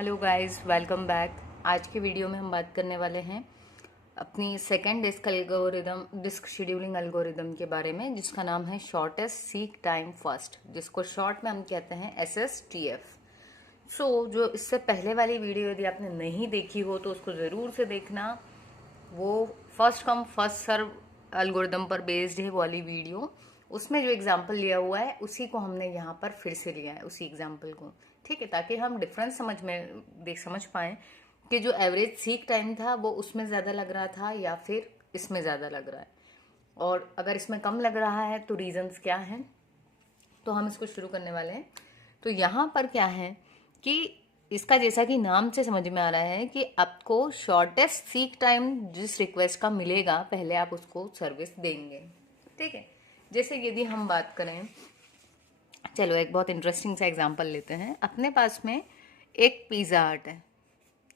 Hello guys, welcome back. आज के video में हम बात करने वाले हैं अपनी सेकेंड डिस्क शेड्यूलिंग एल्गोरिदम के बारे में, जिसका नाम है शॉर्टेस्ट सीक टाइम फर्स्ट, जिसको शॉर्ट में हम कहते हैं SSTF। जो इससे पहले वाली वीडियो यदि आपने नहीं देखी हो तो उसको ज़रूर से देखना। वो first come first serve algorithm पर बेस्ड है वो वाली वीडियो। उसमें जो एग्जाम्पल लिया हुआ है उसी को हमने यहाँ पर फिर से लिया है, उसी एग्जाम्पल को, ठीक है, ताकि हम डिफरेंस समझ पाएं कि जो एवरेज सीक टाइम था वो उसमें ज़्यादा लग रहा था या फिर इसमें ज़्यादा लग रहा है, और अगर इसमें कम लग रहा है तो रीजंस क्या हैं। तो हम इसको शुरू करने वाले हैं। तो यहाँ पर क्या है कि इसका, जैसा कि नाम से समझ में आ रहा है कि आपको शॉर्टेस्ट सीक टाइम जिस रिक्वेस्ट का मिलेगा पहले आप उसको सर्विस देंगे, ठीक है। जैसे यदि हम बात करें, चलो एक बहुत इंटरेस्टिंग सा एग्जांपल लेते हैं। अपने पास में एक पिज़्ज़ा हट है,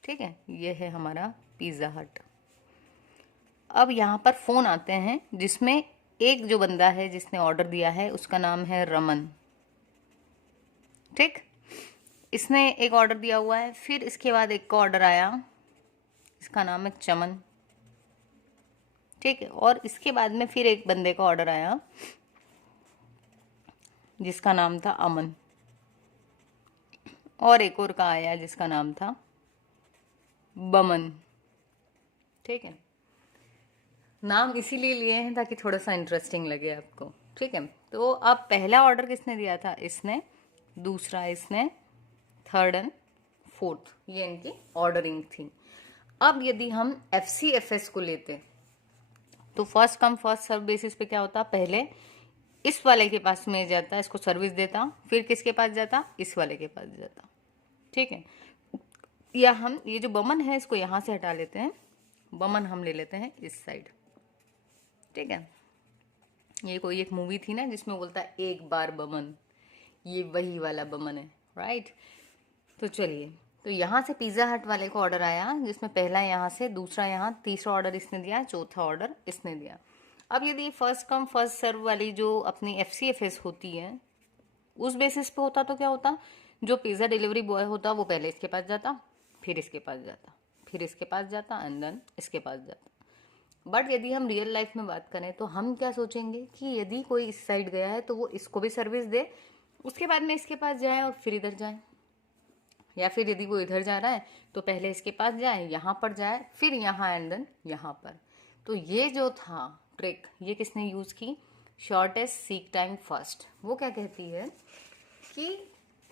ठीक है, ये है हमारा पिज़्ज़ा हट। अब यहाँ पर फ़ोन आते हैं जिसमें एक जो बंदा है जिसने ऑर्डर दिया है उसका नाम है रमन, ठीक। इसने एक ऑर्डर दिया हुआ है, फिर इसके बाद एक का ऑर्डर आया, इसका नाम है चमन, ठीक है। और इसके बाद में फिर एक बंदे का ऑर्डर आया जिसका नाम था अमन, और एक और का आया जिसका नाम था बमन, ठीक है। नाम इसीलिए लिए हैं ताकि थोड़ा सा इंटरेस्टिंग लगे आपको, ठीक है। तो अब पहला ऑर्डर किसने दिया था? इसने। दूसरा इसने। थर्ड एंड फोर्थ, ये इनकी ऑर्डरिंग थी। अब यदि हम FCFS को लेते तो first come first serve basis पे क्या होता, पहले इस वाले के पास में जाता, इसको सर्विस देता, फिर किसके पास जाता? इस वाले के पास जाता, ठीक है। या हम ये जो बमन है इसको यहां से हटा लेते हैं, बमन हम ले लेते हैं इस साइड, ठीक है। ये कोई एक मूवी थी ना जिसमें बोलता है एक बार बमन, ये वही वाला बमन है, राइट। तो चलिए, तो यहाँ से पिज़्ज़ा हट वाले को ऑर्डर आया जिसमें पहला यहाँ से, दूसरा यहाँ, तीसरा ऑर्डर इसने दिया, चौथा ऑर्डर इसने दिया। अब यदि फर्स्ट कम फर्स्ट सर्व वाली जो अपनी FCFS होती है उस बेसिस पे होता तो क्या होता, जो पिज़्ज़ा डिलीवरी बॉय होता वो पहले इसके पास जाता, फिर इसके पास जाता, फिर इसके पास जाता एंड देन इसके पास जाता। बट यदि हम रियल लाइफ में बात करें तो हम क्या सोचेंगे कि यदि कोई इस साइड गया है तो वो इसको भी सर्विस दे, उसके बाद में इसके पास जाए और फिर इधर जाए, या फिर यदि वो इधर जा रहा है तो पहले इसके पास जाए, यहाँ पर जाए, फिर यहाँ एंड देन यहाँ पर। तो ये जो था ट्रिक, ये किसने यूज़ की? Shortest seek time first. वो क्या कहती है कि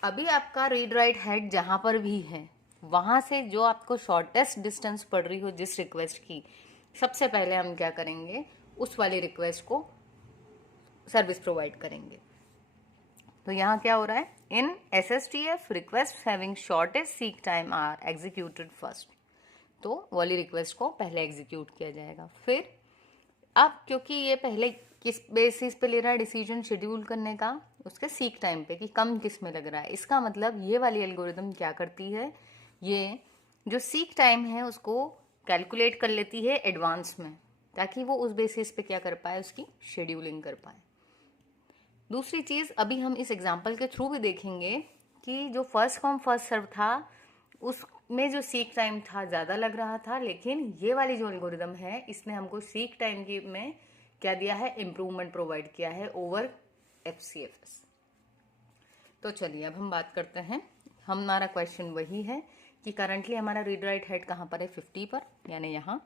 अभी आपका रीड राइट हेड जहाँ पर भी है वहाँ से जो आपको शॉर्टेस्ट डिस्टेंस पड़ रही हो जिस रिक्वेस्ट की, सबसे पहले हम क्या करेंगे, उस वाली रिक्वेस्ट को सर्विस प्रोवाइड करेंगे। तो यहाँ क्या हो रहा है, in SSTF request having shortest seek time are executed first. तो वाली रिक्वेस्ट को पहले एग्जीक्यूट किया जाएगा, फिर अब क्योंकि ये पहले किस बेसिस पे ले रहा है डिसीजन शेड्यूल करने का, उसके सीक टाइम पे कि कम किस में लग रहा है, इसका मतलब ये वाली एल्गोरिदम क्या करती है, ये जो सीक टाइम है उसको कैलकुलेट कर लेती है एडवांस में, ताकि वो उस बेसिस पे क्या कर पाए, उसकी शेड्यूलिंग कर पाए। दूसरी चीज़ अभी हम इस एग्जाम्पल के थ्रू भी देखेंगे कि जो फर्स्ट कम फर्स्ट सर्व था उसमें जो सीक टाइम था ज़्यादा लग रहा था, लेकिन ये वाली जो एल्गोरिदम है इसने हमको सीक टाइम के में क्या दिया है, इम्प्रूवमेंट प्रोवाइड किया है ओवर FCFS। तो चलिए अब हम बात करते हैं, हमारा क्वेश्चन वही है कि करंटली हमारा रीड राइट हेड कहाँ पर है, 50 पर, यानी यहाँ,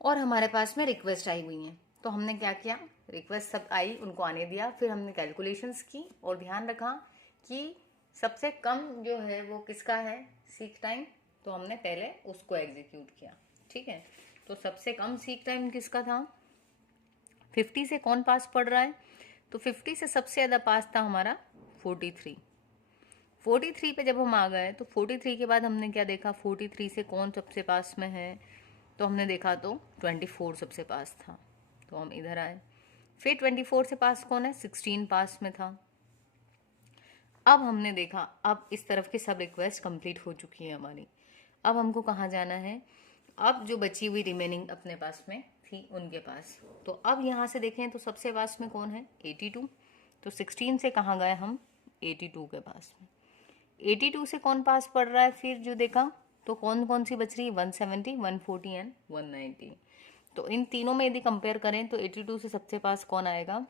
और हमारे पास में रिक्वेस्ट आई हुई हैं। तो हमने क्या किया, रिक्वेस्ट सब आई उनको आने दिया, फिर हमने कैलकुलेशंस की और ध्यान रखा कि सबसे कम जो है वो किसका है सीक टाइम, तो हमने पहले उसको एग्जीक्यूट किया, ठीक है। तो सबसे कम सीक टाइम किसका था, 50 से कौन पास पड़ रहा है, तो 50 से सबसे ज़्यादा पास था हमारा 43। 43 पे जब हम आ गए तो 43 के बाद हमने क्या देखा, 43 से कौन सबसे पास में है, तो हमने देखा तो 24 सबसे पास था, तो हम इधर आए। फिर 24 से पास कौन है, 16 पास में था। अब हमने देखा अब इस तरफ की सब रिक्वेस्ट कंप्लीट हो चुकी है हमारी, अब हमको कहाँ जाना है, अब जो बची हुई रिमेनिंग अपने पास में थी उनके पास। तो अब यहाँ से देखें तो सबसे पास में कौन है, 82। तो 16 से कहाँ गए हम, 82 के पास में। 82 से कौन पास पड़ रहा है फिर जो देखा, तो कौन कौन सी बच रही है, 170, 140 एंड 190। तो इन तीनों में यदि कंपेयर करें तो 82 से सबसे पास कौन आएगा,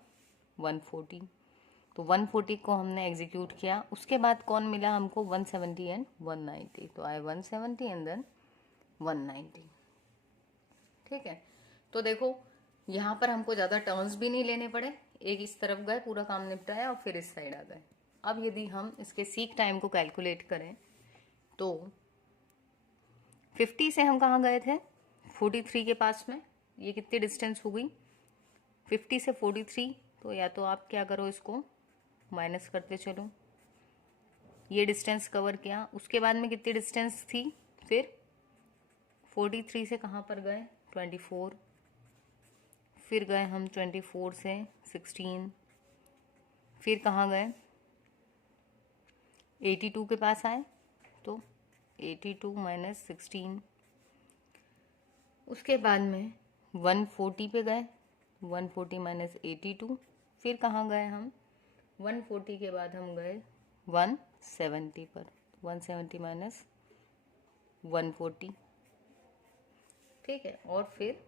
140। तो 140 को हमने एग्जीक्यूट किया, उसके बाद कौन मिला हमको, 170 एंड 190। तो आए 170 एंड देन 190। ठीक है, तो देखो यहाँ पर हमको ज़्यादा टर्न्स भी नहीं लेने पड़े, एक इस तरफ गए, पूरा काम निपटाया और फिर इस साइड आ गए। अब यदि हम इसके सीक टाइम को कैलकुलेट करें तो 50 से हम कहाँ गए थे, 43 के पास में, ये कितनी डिस्टेंस हो गई, 50 से 43। तो या तो आप क्या करो, इसको माइनस करते चलो, ये डिस्टेंस कवर किया। उसके बाद में कितनी डिस्टेंस थी, फिर 43 से कहाँ पर गए, 24, फिर गए हम 24 से 16, फिर कहाँ गए, 82 के पास आए, तो 82 माइनस 16। उसके बाद में 140 पे गए, 140 माइनस 82, फिर कहाँ गए हम, 140 के बाद हम गए 170 पर, 170 माइनस 140। ठीक है, और फिर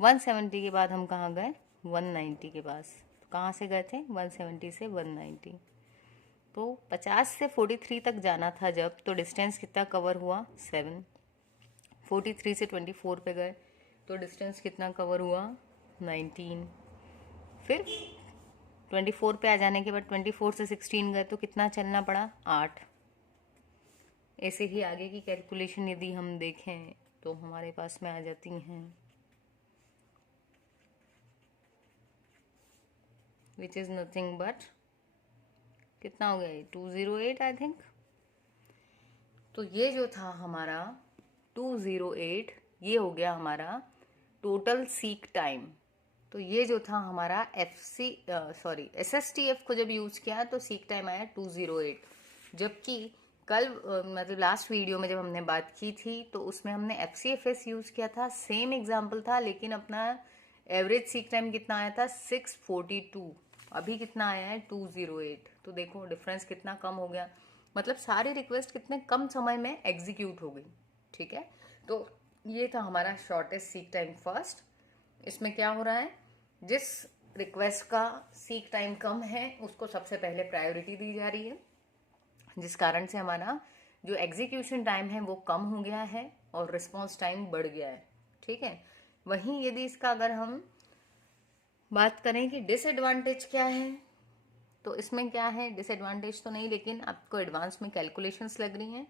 170 के बाद हम कहाँ गए, 190 के पास। तो कहाँ से गए थे, 170 से 190। तो 50 से 43 तक जाना था जब, तो डिस्टेंस कितना कवर हुआ, 7। 43 से 24 पे गए तो डिस्टेंस कितना कवर हुआ, 19। फिर 24 पे आ जाने के बाद 24 से 16 गए तो कितना चलना पड़ा, 8। ऐसे ही आगे की कैलकुलेशन यदि हम देखें तो हमारे पास में आ जाती हैं, विच इज़ नथिंग बट, कितना हो गया, 208 आई थिंक। तो ये जो था हमारा 208, ये हो गया हमारा टोटल सीक टाइम। तो ये जो था हमारा SSTF को जब यूज किया तो सीक टाइम आया 208। जबकि कल मतलब लास्ट वीडियो में जब हमने बात की थी तो उसमें हमने FCFS यूज किया था, सेम एग्जाम्पल था, लेकिन अपना एवरेज सीक टाइम कितना आया था, 642। अभी कितना आया है, 208। तो देखो डिफरेंस कितना कम हो गया, मतलब सारी रिक्वेस्ट कितने कम समय में एग्जीक्यूट हो गई। ठीक है, तो ये था हमारा शॉर्टेस्ट सीक टाइम फर्स्ट। इसमें क्या हो रहा है, जिस रिक्वेस्ट का सीक टाइम कम है उसको सबसे पहले प्रायोरिटी दी जा रही है, जिस कारण से हमारा जो एग्जीक्यूशन टाइम है वो कम हो गया है और रिस्पॉन्स टाइम बढ़ गया है। ठीक है, वहीं यदि इसका अगर हम बात करें कि डिसएडवांटेज क्या है, तो इसमें क्या है, डिसएडवांटेज तो नहीं, लेकिन आपको एडवांस में कैलकुलेशंस लग रही हैं,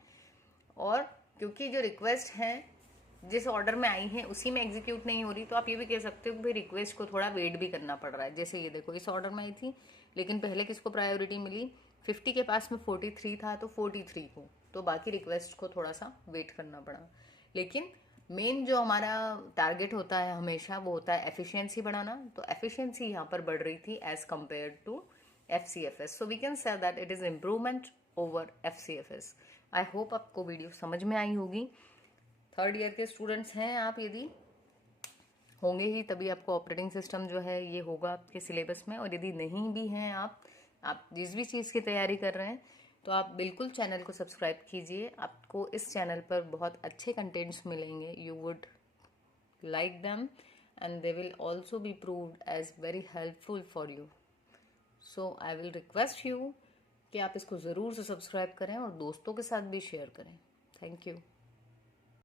और क्योंकि जो रिक्वेस्ट है जिस ऑर्डर में आई है उसी में एग्जीक्यूट नहीं हो रही, तो आप ये भी कह सकते हो कि भाई रिक्वेस्ट को थोड़ा वेट भी करना पड़ रहा है। जैसे ये देखो, इस ऑर्डर में आई थी लेकिन पहले किसको प्रायोरिटी मिली, 50 के पास में 43 था तो 43 को, तो बाकी रिक्वेस्ट को थोड़ा सा वेट करना पड़ा। लेकिन मेन जो हमारा टारगेट होता है हमेशा वो होता है एफिशिएंसी बढ़ाना, तो एफिशिएंसी यहाँ पर बढ़ रही थी as compare to FCFS। So we can say that it is improvement over FCFS। I hope आपको वीडियो समझ में आई होगी। थर्ड ईयर के स्टूडेंट्स हैं आप, यदि होंगे ही तभी आपको ऑपरेटिंग सिस्टम जो है ये होगा आपके सिलेबस में, और यदि नहीं भी हैं आप जिस भी चीज़ की तैयारी कर रहे हैं तो आप बिल्कुल चैनल को सब्सक्राइब कीजिए। आपको इस चैनल पर बहुत अच्छे कंटेंट्स मिलेंगे, you would like them and they will also be proved as very helpful for you. So I will request you कि आप इसको ज़रूर से सब्सक्राइब करें और दोस्तों के साथ भी शेयर करें। Thank you.